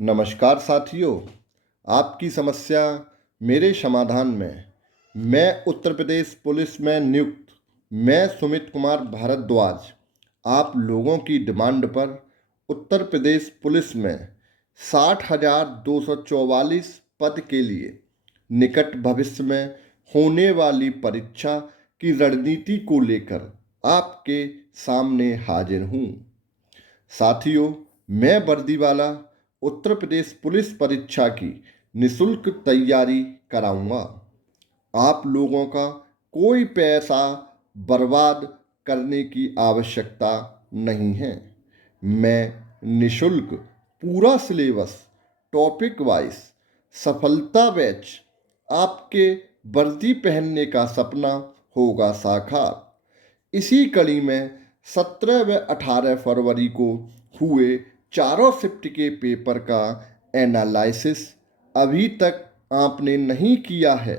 नमस्कार साथियों, आपकी समस्या मेरे समाधान में मैं उत्तर प्रदेश पुलिस में नियुक्त मैं सुमित कुमार भारद्वाज आप लोगों की डिमांड पर उत्तर प्रदेश पुलिस में 60,244 पद के लिए निकट भविष्य में होने वाली परीक्षा की रणनीति को लेकर आपके सामने हाजिर हूँ। साथियों, मैं वर्दी वाला उत्तर प्रदेश पुलिस परीक्षा की निशुल्क तैयारी कराऊंगा। आप लोगों का कोई पैसा बर्बाद करने की आवश्यकता नहीं है। मैं निशुल्क पूरा सिलेबस टॉपिक वाइज सफलता बैच आपके वर्दी पहनने का सपना होगा साकार। इसी कड़ी में 17 व 18 फरवरी को हुए चारों शिफ्ट के पेपर का एनालिसिस अभी तक आपने नहीं किया है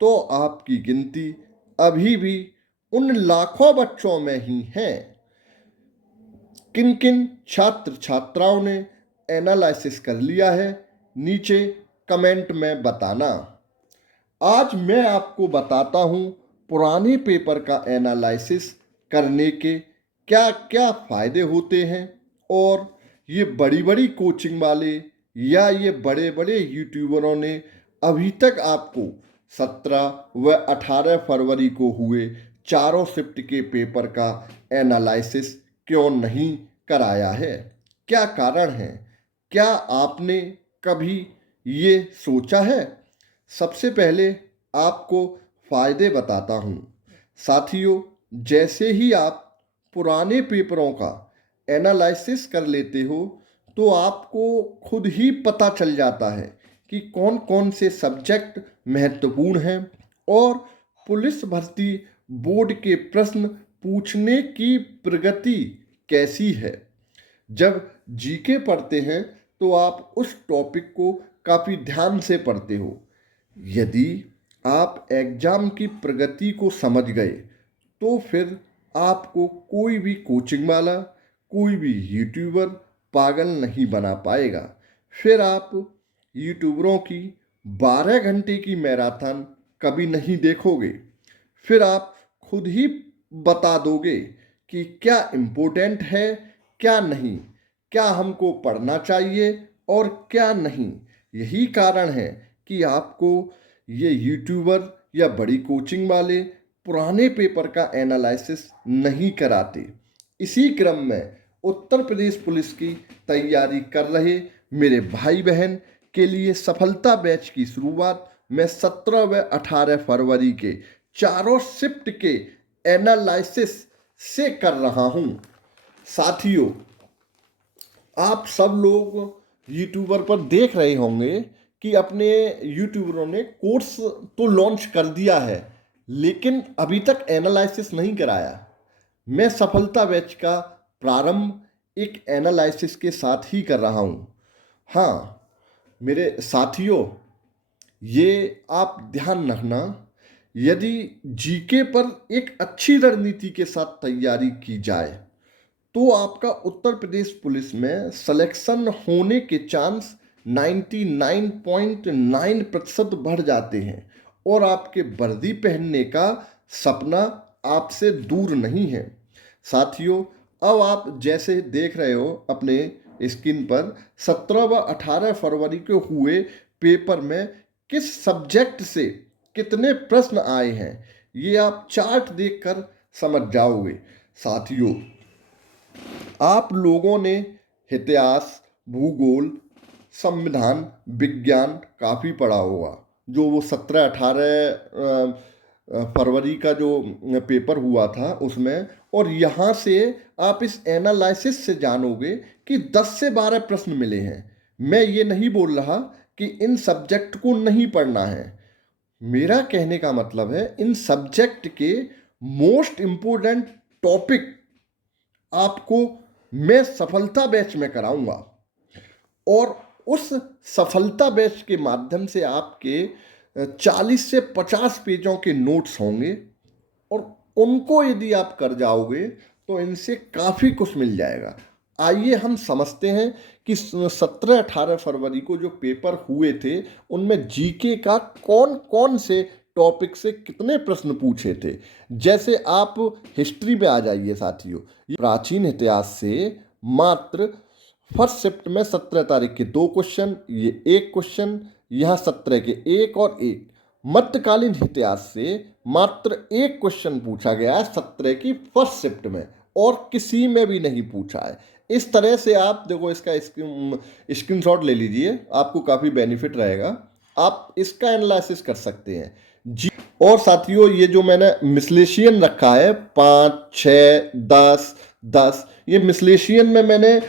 तो आपकी गिनती अभी भी उन लाखों बच्चों में ही है। किन किन छात्र छात्राओं ने एनालिसिस कर लिया है, नीचे कमेंट में बताना। आज मैं आपको बताता हूँ पुराने पेपर का एनालिसिस करने के क्या क्या फ़ायदे होते हैं और ये बड़ी बड़ी कोचिंग वाले या ये बड़े बड़े यूट्यूबरों ने अभी तक आपको 17 व 18 फरवरी को हुए चारों शिफ्ट के पेपर का एनालिसिस क्यों नहीं कराया है। क्या कारण है? क्या आपने कभी ये सोचा है? सबसे पहले आपको फ़ायदे बताता हूँ। साथियों, जैसे ही आप पुराने पेपरों का एनालिसिस कर लेते हो तो आपको खुद ही पता चल जाता है कि कौन कौन से सब्जेक्ट महत्वपूर्ण हैं और पुलिस भर्ती बोर्ड के प्रश्न पूछने की प्रगति कैसी है। जब जीके पढ़ते हैं तो आप उस टॉपिक को काफ़ी ध्यान से पढ़ते हो। यदि आप एग्जाम की प्रगति को समझ गए तो फिर आपको कोई भी कोचिंग वाला, कोई भी यूट्यूबर पागल नहीं बना पाएगा। फिर आप यूट्यूबरों की 12 घंटे की मैराथन कभी नहीं देखोगे। फिर आप खुद ही बता दोगे कि क्या इम्पोर्टेंट है, क्या नहीं, क्या हमको पढ़ना चाहिए और क्या नहीं। यही कारण है कि आपको ये यूट्यूबर या बड़ी कोचिंग वाले पुराने पेपर का एनालिसिस नहीं कराते। इसी क्रम में उत्तर प्रदेश पुलिस की तैयारी कर रहे मेरे भाई बहन के लिए सफलता बैच की शुरुआत मैं 17 व 18 फरवरी के चारों शिफ्ट के एनालिसिस से कर रहा हूँ। साथियों, आप सब लोग यूट्यूबर पर देख रहे होंगे कि अपने यूट्यूबरों ने कोर्स तो लॉन्च कर दिया है लेकिन अभी तक एनालिसिस नहीं कराया। मैं सफलता बैच का प्रारंभ एक एनालिसिस के साथ ही कर रहा हूँ। हाँ मेरे साथियों, ये आप ध्यान रखना, यदि जीके पर एक अच्छी रणनीति के साथ तैयारी की जाए तो आपका उत्तर प्रदेश पुलिस में सिलेक्शन होने के चांस 99.9% बढ़ जाते हैं और आपके वर्दी पहनने का सपना आपसे दूर नहीं है। साथियों, अब आप जैसे देख रहे हो अपने स्क्रीन पर 17 व 18 फरवरी को हुए पेपर में किस सब्जेक्ट से कितने प्रश्न आए हैं, ये आप चार्ट देखकर समझ जाओगे। साथियों, आप लोगों ने इतिहास, भूगोल, संविधान, विज्ञान काफ़ी पढ़ा होगा। जो वो 17-18 फरवरी का जो पेपर हुआ था उसमें, और यहाँ से आप इस एनालिसिस से जानोगे कि 10 से 12 प्रश्न मिले हैं। मैं ये नहीं बोल रहा कि इन सब्जेक्ट को नहीं पढ़ना है। मेरा कहने का मतलब है इन सब्जेक्ट के मोस्ट इम्पोर्टेंट टॉपिक आपको मैं सफलता बैच में कराऊंगा और उस सफलता बैच के माध्यम से आपके 40 से 50 पेजों के नोट्स होंगे और उनको यदि आप कर जाओगे तो इनसे काफ़ी कुछ मिल जाएगा। आइए हम समझते हैं कि 17-18 फरवरी को जो पेपर हुए थे उनमें जीके का कौन कौन से टॉपिक से कितने प्रश्न पूछे थे। जैसे आप हिस्ट्री में आ जाइए साथियों, ये प्राचीन इतिहास से मात्र फर्स्ट शिफ्ट में 17 तारीख के 2 क्वेश्चन, ये 1 क्वेश्चन, यहाँ 17 के 1 और 1। मध्यकालीन इतिहास से मात्र 1 क्वेश्चन पूछा गया है 17 की फर्स्ट शिफ्ट में, और किसी में भी नहीं पूछा है। इस तरह से आप देखो, इसका स्क्रीनशॉट ले लीजिए, आपको काफ़ी बेनिफिट रहेगा, आप इसका एनालिसिस कर सकते हैं जी। और साथियों, ये जो मैंने मिसलेशियन रखा है 5, 6, 10, 10, ये मिसलेशियन में मैंने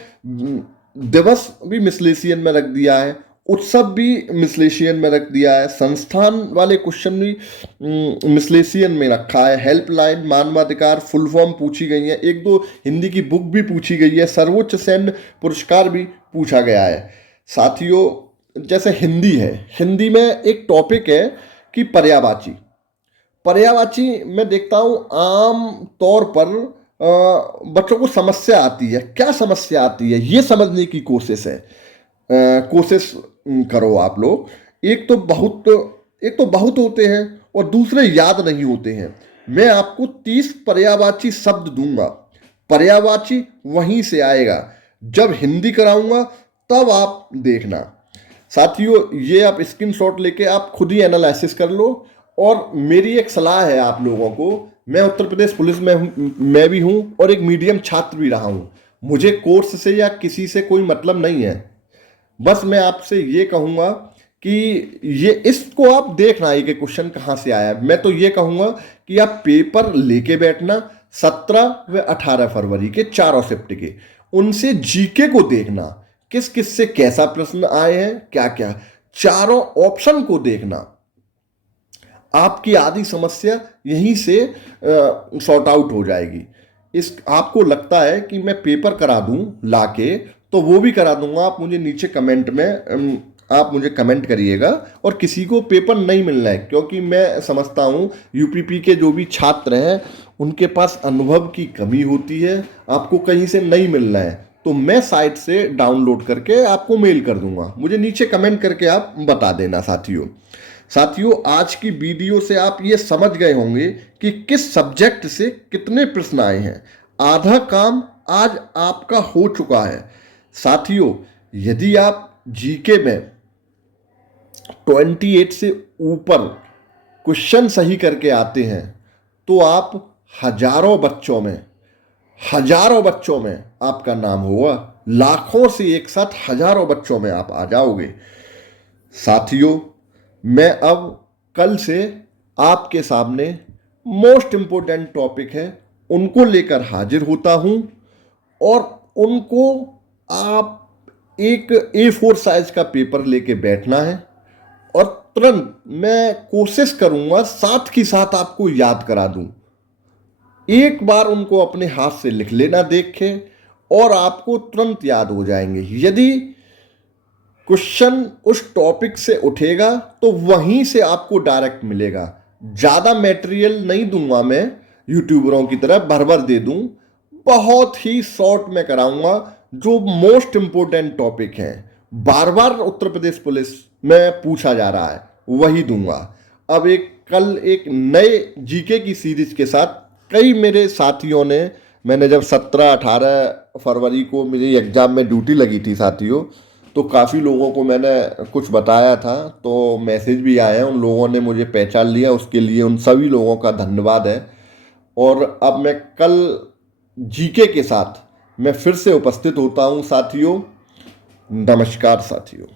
दिवस भी मिसलेशियन में रख दिया है, उत्सव भी मिसलेशियन में रख दिया है, संस्थान वाले क्वेश्चन भी मिसलेशियन में रखा है, हेल्पलाइन, मानवाधिकार, फुल फॉर्म पूछी गई है, 1-2 हिंदी की बुक भी पूछी गई है, सर्वोच्च सैन्य पुरस्कार भी पूछा गया है। साथियों, जैसे हिंदी है, हिंदी में एक टॉपिक है कि पर्यायवाची। पर्यायवाची मैं देखता हूँ आम तौर पर बच्चों को समस्या आती है। क्या समस्या आती है ये समझने की कोशिश है, कोशिश करो आप लोग। एक तो बहुत होते हैं और दूसरे याद नहीं होते हैं। मैं आपको 30 पर्यायवाची शब्द दूंगा, पर्यायवाची वहीं से आएगा, जब हिंदी कराऊंगा तब आप देखना। साथियों, ये आप स्क्रीनशॉट लेके आप खुद ही एनालिसिस कर लो। और मेरी एक सलाह है आप लोगों को, मैं उत्तर प्रदेश पुलिस में मैं भी हूँ और एक मीडियम छात्र भी रहा हूँ। मुझे कोर्स से या किसी से कोई मतलब नहीं है, बस मैं आपसे ये कहूँगा कि ये इसको आप देखना है कि क्वेश्चन कहाँ से आया है। मैं तो ये कहूँगा कि आप पेपर लेके बैठना 17 व 18 फरवरी के चारों शिफ्ट के, उनसे जीके को देखना, किस किस से कैसा प्रश्न आए हैं, क्या क्या, चारों ऑप्शन को देखना। आपकी आधी समस्या यहीं से सॉर्ट आउट हो जाएगी। आपको लगता है कि मैं पेपर करा दूं लाके, तो वो भी करा दूंगा। आप मुझे नीचे कमेंट में आप मुझे कमेंट करिएगा। और किसी को पेपर नहीं मिलना है, क्योंकि मैं समझता हूँ यूपीपी के जो भी छात्र हैं उनके पास अनुभव की कमी होती है, आपको कहीं से नहीं मिलना है, तो मैं साइट से डाउनलोड करके आपको मेल कर दूंगा। मुझे नीचे कमेंट करके आप बता देना। साथियों, आज की वीडियो से आप ये समझ गए होंगे कि किस सब्जेक्ट से कितने प्रश्न आए हैं। आधा काम आज आपका हो चुका है। साथियों, यदि आप जीके में 28 से ऊपर क्वेश्चन सही करके आते हैं तो आप हजारों बच्चों में आपका नाम होगा। लाखों से एक साथ हजारों बच्चों में आप आ जाओगे। साथियों, मैं अब कल से आपके सामने मोस्ट इम्पोर्टेंट टॉपिक है उनको लेकर हाजिर होता हूं, और उनको आप एक A4 साइज का पेपर लेके बैठना है, और तुरंत मैं कोशिश करूंगा साथ ही साथ आपको याद करा दूं। एक बार उनको अपने हाथ से लिख लेना देख के, और आपको तुरंत याद हो जाएंगे। यदि क्वेश्चन उस टॉपिक से उठेगा तो वहीं से आपको डायरेक्ट मिलेगा। ज़्यादा मटेरियल नहीं दूंगा मैं, यूट्यूबरों की तरह भर दे दूं, बहुत ही शॉर्ट में कराऊंगा। जो मोस्ट इंपोर्टेंट टॉपिक हैं, बार बार उत्तर प्रदेश पुलिस में पूछा जा रहा है, वही दूंगा। अब कल एक नए जीके की सीरीज के साथ कई मेरे साथियों ने, मैंने जब 17-18 फरवरी को मेरी एग्जाम में ड्यूटी लगी थी साथियों, तो काफ़ी लोगों को मैंने कुछ बताया था, तो मैसेज भी आए हैं, उन लोगों ने मुझे पहचान लिया, उसके लिए उन सभी लोगों का धन्यवाद है। और अब मैं कल जीके के साथ मैं फिर से उपस्थित होता हूँ साथियों। नमस्कार साथियों।